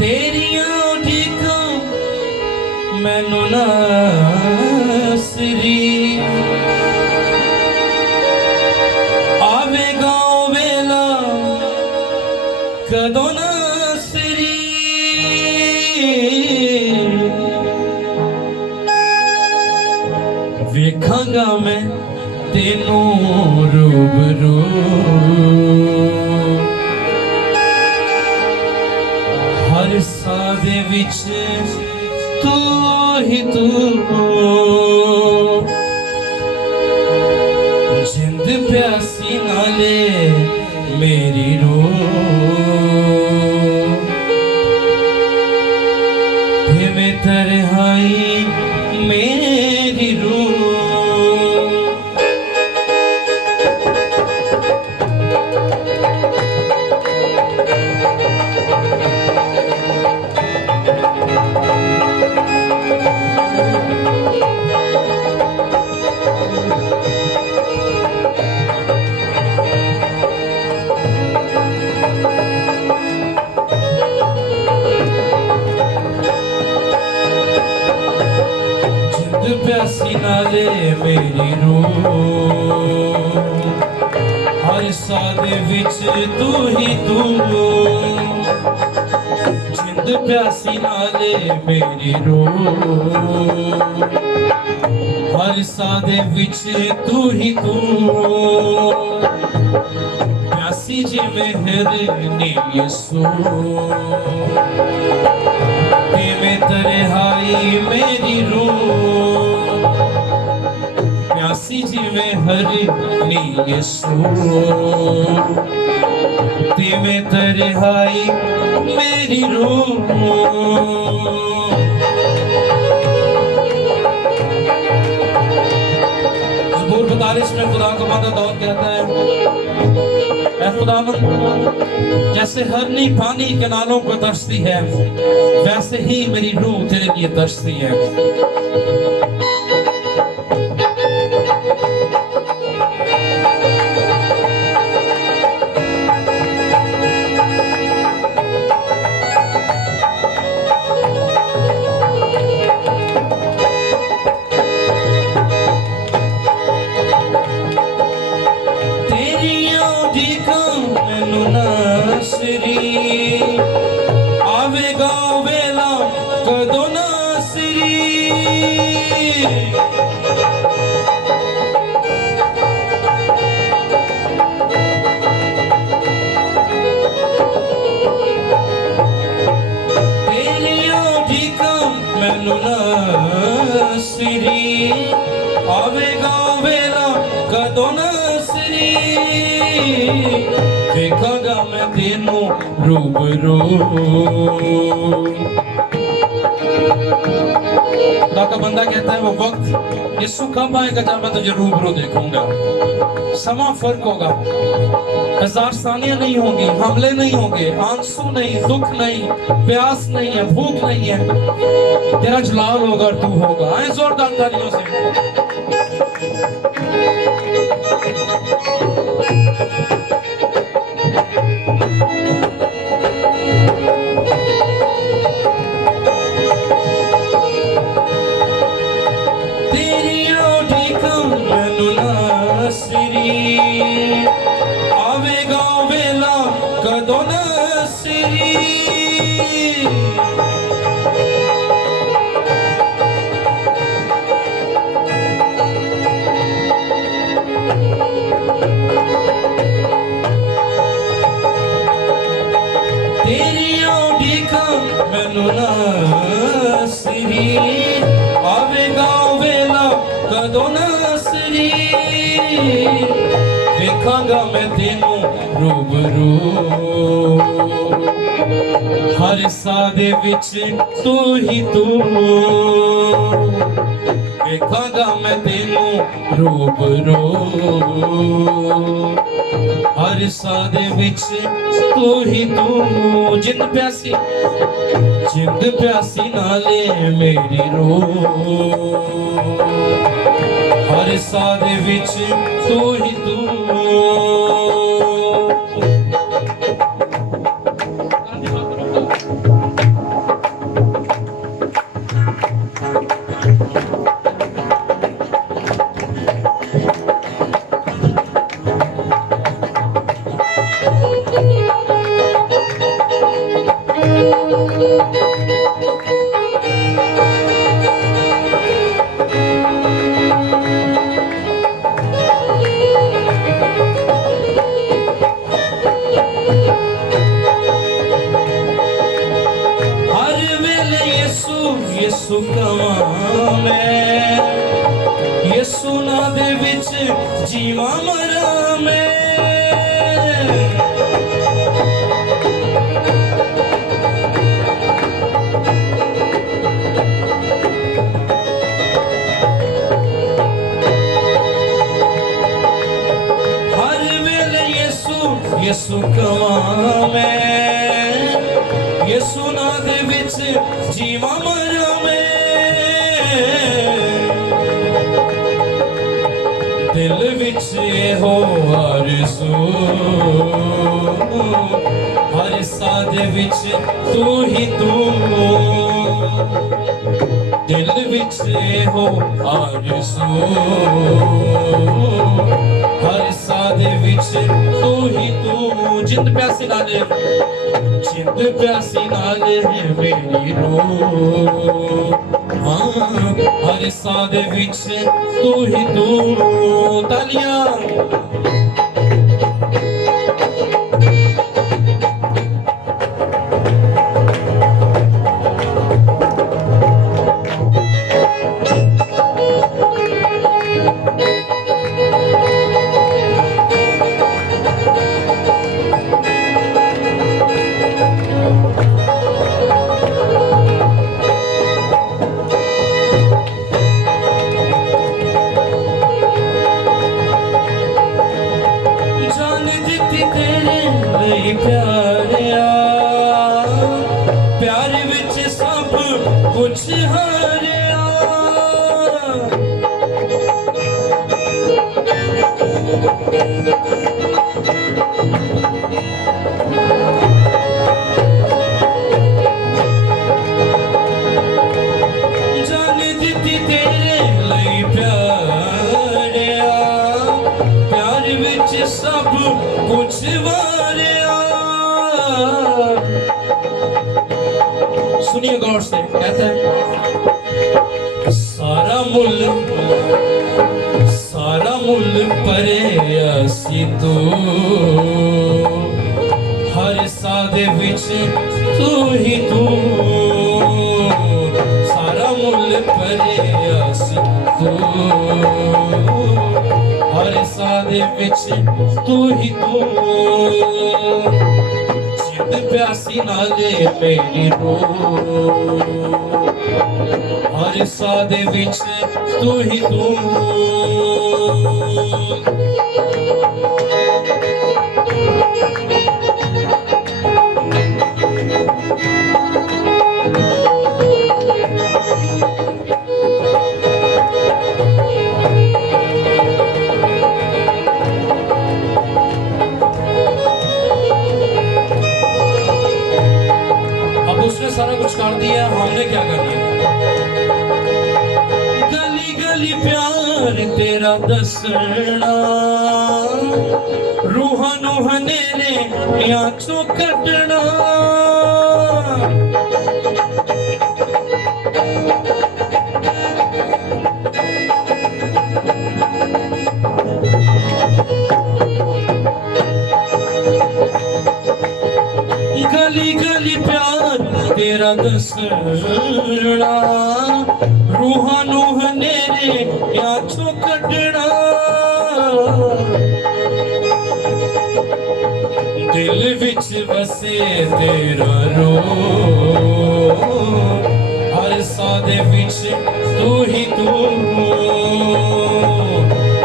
तेरियां उठीकां मैनू नासरी आवेगा वेला कदों नासरी वेखांगा मैं तेनू रूबरू हर सादे विच तू ही तू जिंद प्यासी नाले मेरी रूह में तरहाई मेरी रूह प्यासी नाले मेरी रूह हर सादे विच तू ही तू जिंद प्यासी नाले मेरी रूह हर सादे विच तू ही तू प्यासी जी मेहर नी यसू में तरहाई मेरी रूह प्यासी जी में हरी नी यसू में तरहाई मेरी रूह ज़बूर 42 में खुदा का बंदा दाऊद कहता है ऐ खुदावंद जैसे हरनी पानी के नालों को तरसती है वैसे ही मेरी रूह तेरे लिए तरसती है। आवेगा वेला कदों नासरी तेरियां उठीकां मैनू नासरी आवेगा वेला कदों नासरी देखांगा मैं तेनू रूबरू खुदा का बंदा कहता है वो वक्त यीशु कब आएगा जब मैं तुझे रूबरू देखूंगा। समा फर्क होगा, हज़ारसानियां नहीं होंगी, हमले नहीं होंगे, आंसू नहीं, दुख नहीं, प्यास नहीं है, भूख नहीं है, तेरा जलाल होगा और तू होगा। आए जोरदार तालियों से। आवेगा वेला कदों नासरी तेरियां उठीकां मैनू नासरी आवेगा वेला कदों नासरी देखांगा मैं तेनू रूबरू हर सादे विच तू ही तू देखांगा मैं तेनू रूबरू हर सादे विच तू ही तू जिंद प्यासी नाले मेरी रूह हर सादे विच तू ही तू ਯਿਸੂ ਕਵਾਂ ਮੈਂ, ਯਿਸੂ ਨਾਂ ਦੇ ਵਿੱਚ ਜੀਵਾਂ ਮਰਾਂ ਮੈਂ। ਯਿਸੂ ਕਵਾਂ ਮੈਂ, ਯਿਸੂ ਨਾਂ ਦੇ ਵਿੱਚ ਜੀਵਾਂ ਮਰਾਂ ਮੈਂ। ਦਿਲ ਵਿੱਚ ਇਹੋ ਆਰਜ਼ੂ, ਹਰ ਸਾਹ ਦੇ ਵਿੱਚ ਤੂੰ ਹੀ ਤੂੰ। ਦਿਲ ਵਿੱਚ ਇਹੋ ਆਰਜ਼ੂ, ਹਰ ਸਾਹ ਦੇ ਵਿੱਚ ਤੂੰ ਹੀ ਤੂੰ। ਜਿੰਦ ਪਿਆਸੀ ਨਾਲ, ਜਿੰਦ ਪਿਆਸੀ ਨਾਲ ਹੈ ਮੇਰੀ ਰੂਹ, ਹਾਂ ਹਰ ਸਾਹ ਦੇ ਵਿੱਚ ਤੂੰ ਹੀ ਤੂੰ। ਤਾਲੀਆਂ ਪਿਆਰਿਆ, ਪਿਆਰ ਵਿੱਚ ਸਭ ਕੁਛ ਹਾਰਿਆ। ਜਾਨ ਦਿੱਤੀ ਤੇਰੇ ਲਈ ਪਿਆਰਿਆ, ਪਿਆਰ ਵਿੱਚ ਸਭ ਕੁਛ ਵਾਰਿਆ। सुनिए गौर से, कहते हैं सारा मुल परेसी तू, हर साह दे विच तू ही तू। सारा मुल परेसी तू, हर साह दे विच तू ही तू। प्यासी नाले मेरी रूह, हर साह दे विच तू ही तू। सारा कुछ कर दिया, हमने क्या करना है? गली गली प्यार तेरा दसना, रूहां नू हनेरे या चो कटना। गली गली प्यार तेरा दसना, रूहां नू हनेरे या चो कटना। दिल विच वसे तेरा रूह, हर साह दे विच तू ही तू।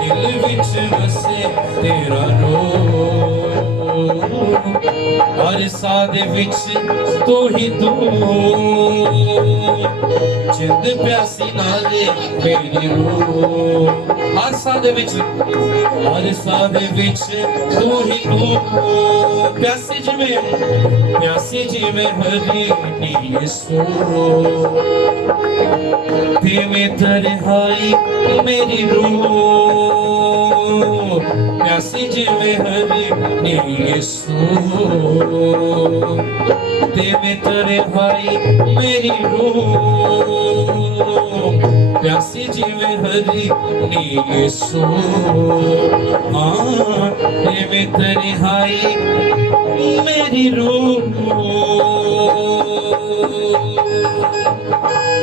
दिल विच वसे तेरा रूह, हर साह दे विच तू ही तू। जिंद प्यासी नाले मेरी रूह, हर साह दे विच, हर साह दे विच तू ही तू। प्यासी जिवें हरी यीशु, धीमे तन्हाई मेरी रूह। प्यासी जिवें हरी यीशु, धीमे तन्हाई मेरी रूह। प्यासी जिवें हरी यीशु, हाँ धीमे तन्हाई मेरी रूह।